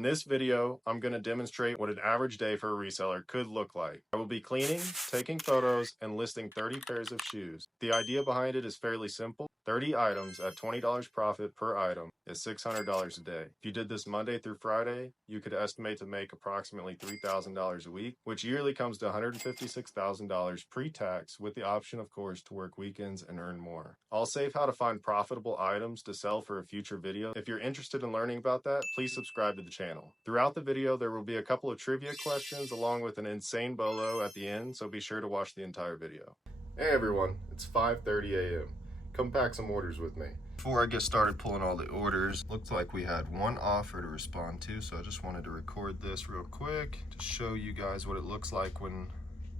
In this video, I'm going to demonstrate what an average day for a reseller could look like. I will be cleaning, taking photos, and listing 30 pairs of shoes. The idea behind it is fairly simple. 30 items at $20 profit per item is $600 a day. If you did this Monday through Friday, you could estimate to make approximately $3,000 a week, which yearly comes to $156,000 pre-tax, with the option, of course, to work weekends and earn more. I'll save how to find profitable items to sell for a future video. If you're interested in learning about that, please subscribe to the channel. Throughout the video, there will be a couple of trivia questions along with an insane bolo at the end, so be sure to watch the entire video. Hey everyone, it's 5:30 a.m. Come pack some orders with me. Before I get started pulling all the orders, looked like we had one offer to respond to, so I just wanted to record this real quick to show you guys what it looks like when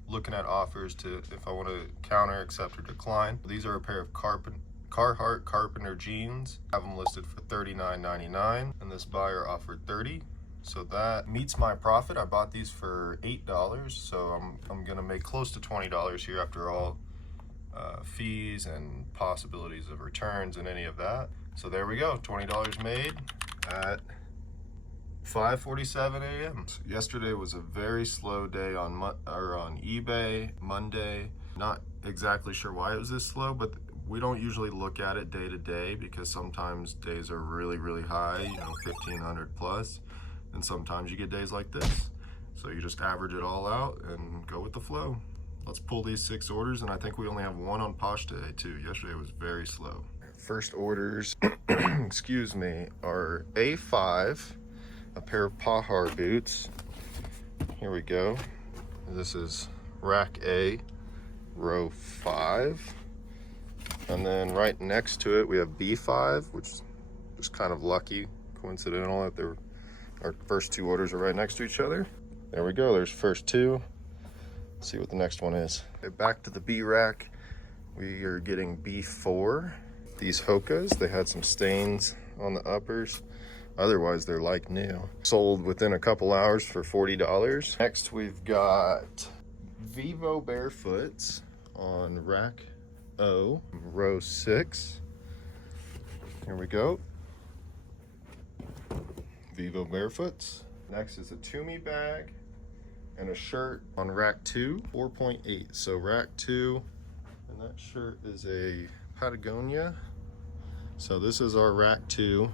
looking at offers to if I want to counter, accept, or decline. These are a pair of Carhartt Carpenter jeans. I have them listed for $39.99, and this buyer offered $30. So that meets my profit. I bought these for $8, so I'm gonna make close to $20 here after all fees and possibilities of returns and any of that. So there we go, $20 made at 5:47 a.m. So yesterday was a very slow day on eBay. Monday, not exactly sure why it was this slow, but we don't usually look at it day to day because sometimes days are really high, 1,500 plus, and sometimes you get days like this. So you just average it all out and go with the flow. Let's pull these 6 orders, and I think we only have one on Posh today too. Yesterday was very slow. First orders, excuse me, are A5, a pair of Pahar boots. Here we go. This is rack A, row 5. And then right next to it, we have B5, which is just kind of lucky, coincidental that our first 2 orders are right next to each other. There we go, there's first 2. Let's see what the next one is. Okay, back to the B rack. We are getting B4. These Hokas, they had some stains on the uppers. Otherwise, they're like new. Sold within a couple hours for $40. Next, we've got Vivo Barefoots on rack O, row 6. Here we go. Vivo Barefoots. Next is a Toomey bag and a shirt on rack 2, 4.8. So rack 2, and that shirt is a Patagonia. So this is our rack 2.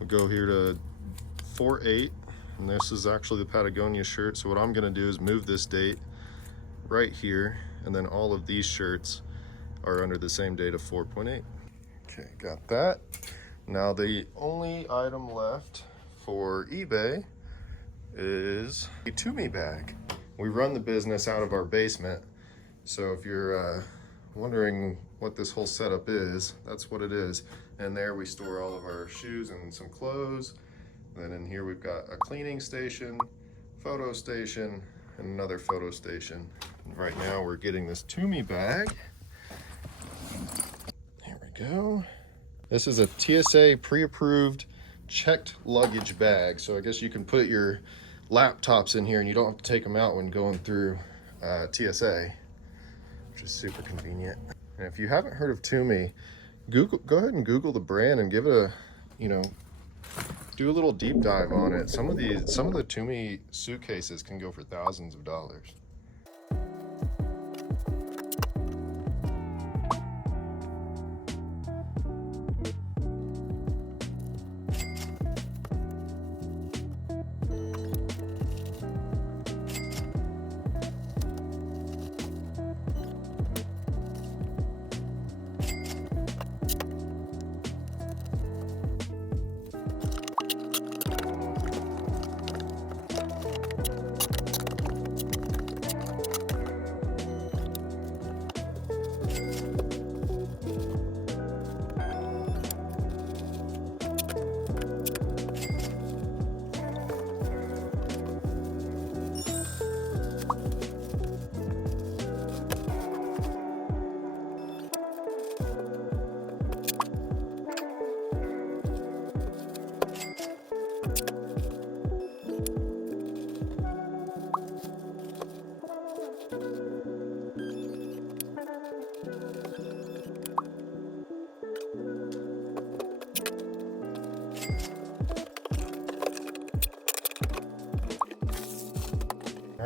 We go here to 4.8, and this is actually the Patagonia shirt. So what I'm gonna do is move this date right here, and then all of these shirts are under the same date of 4.8. Okay, got that. Now the only item left for eBay is a Toomey bag. We run the business out of our basement, so if you're wondering what this whole setup is, that's what it is. And there we store all of our shoes and some clothes. Then in here we've got a cleaning station, photo station, and another photo station. And right now we're getting this Toomey bag. Here we go. This is a TSA pre-approved checked luggage bag. So I guess you can put your laptops in here and you don't have to take them out when going through TSA, which is super convenient. And if you haven't heard of Toomey, go ahead and Google the brand and give it a, do a little deep dive on it. Some of the Toomey suitcases can go for thousands of dollars.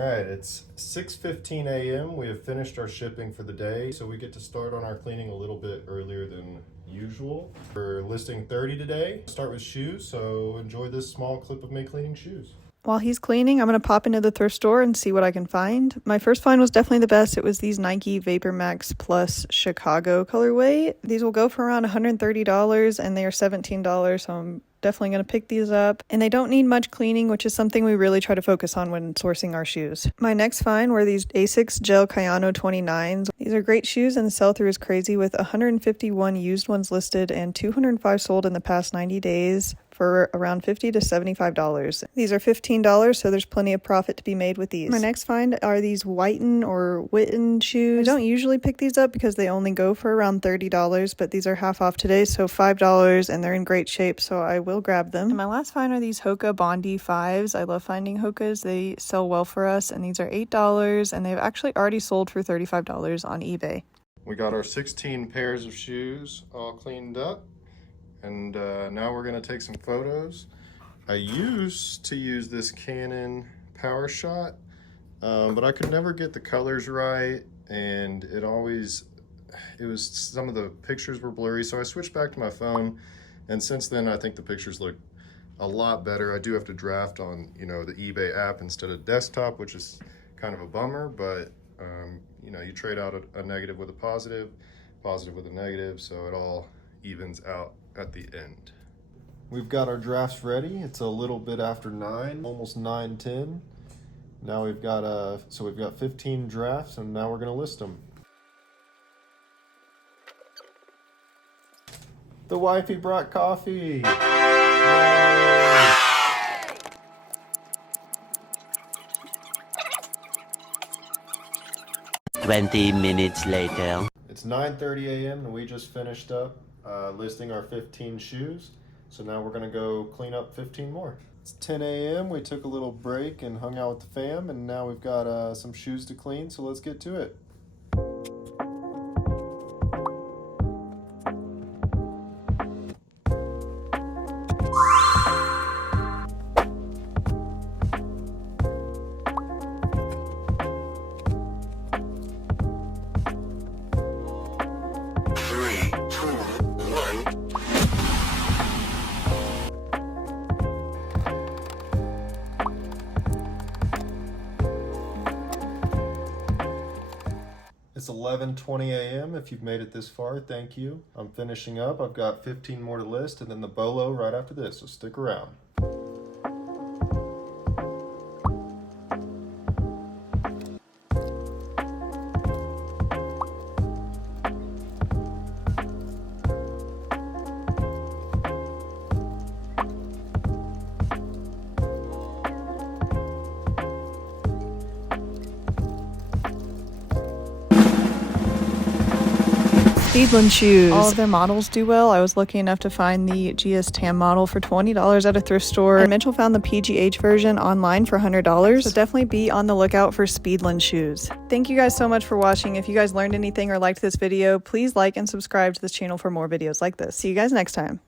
All right, it's 6:15 a.m. We have finished our shipping for the day, so we get to start on our cleaning a little bit earlier than usual. We're listing 30 today. Start with shoes, so enjoy this small clip of me cleaning shoes. While he's cleaning, I'm going to pop into the thrift store and see what I can find. My first find was definitely the best. It was these Nike Vapor Max Plus Chicago colorway. These will go for around $130 and they are $17, so I'm definitely going to pick these up. And they don't need much cleaning, which is something we really try to focus on when sourcing our shoes. My next find were these Asics Gel Kayano 29s. These are great shoes and the sell-through is crazy with 151 used ones listed and 205 sold in the past 90 days for around $50 to $75. These are $15, so there's plenty of profit to be made with these. My next find are these Whiten or Witten shoes. I don't usually pick these up because they only go for around $30, but these are half off today, so $5, and they're in great shape, so I will grab them. And my last find are these Hoka Bondi 5s. I love finding Hokas. They sell well for us, and these are $8, and they've actually already sold for $35 on eBay. We got our 16 pairs of shoes all cleaned up. And now we're gonna take some photos. I used to use this Canon PowerShot, but I could never get the colors right, and some of the pictures were blurry, so I switched back to my phone, and since then I think the pictures look a lot better. I do have to draft on, the eBay app instead of desktop, which is kind of a bummer, but you trade out a negative with a positive with a negative, so it all evens out at the end. We've got our drafts ready. It's a little bit after 9, almost 9:10. Now we've got 15 drafts, and now we're gonna list them. The wifey brought coffee. Yay. 20 minutes later. It's 9:30 a.m. and we just finished up listing our 15 shoes. So now we're gonna go clean up 15 more. It's 10 a.m. We took a little break and hung out with the fam, and now we've got some shoes to clean, so let's get to it. It's 11:20 a.m. If you've made it this far, thank you. I'm finishing up. I've got 15 more to list, and then the bolo right after this, so stick around. Speedland shoes. All of their models do well. I was lucky enough to find the GS Tam model for $20 at a thrift store. And Mitchell found the PGH version online for $100. So definitely be on the lookout for Speedland shoes. Thank you guys so much for watching. If you guys learned anything or liked this video, please like and subscribe to this channel for more videos like this. See you guys next time.